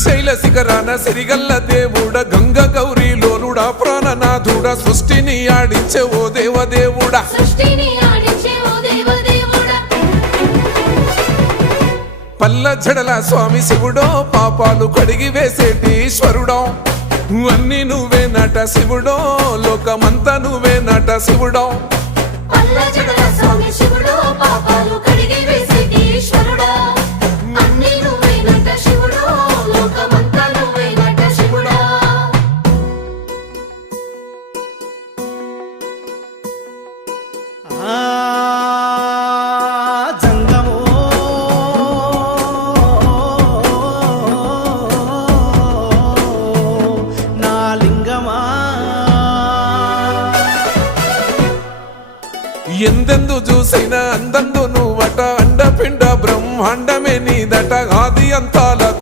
శ్రీశైల శిఖరాన సిరిగల్ల దేవుడ గంగ గౌరీ లోలుడా ప్రాణనాథుడ సృష్టిని ఆడించే ఓ దేవదేవుడా పల్ల జడల స్వామి శివుడో పాపాలు కడిగి వేసేటి ఈశ్వరుడో అన్ని నువ్వే నట శివుడో లోకమంతా నువ్వే నట శివుడో ఎందెందు చూసైనా అందందు నువ్వట అండపిండ బ్రహ్మాండమే నీదట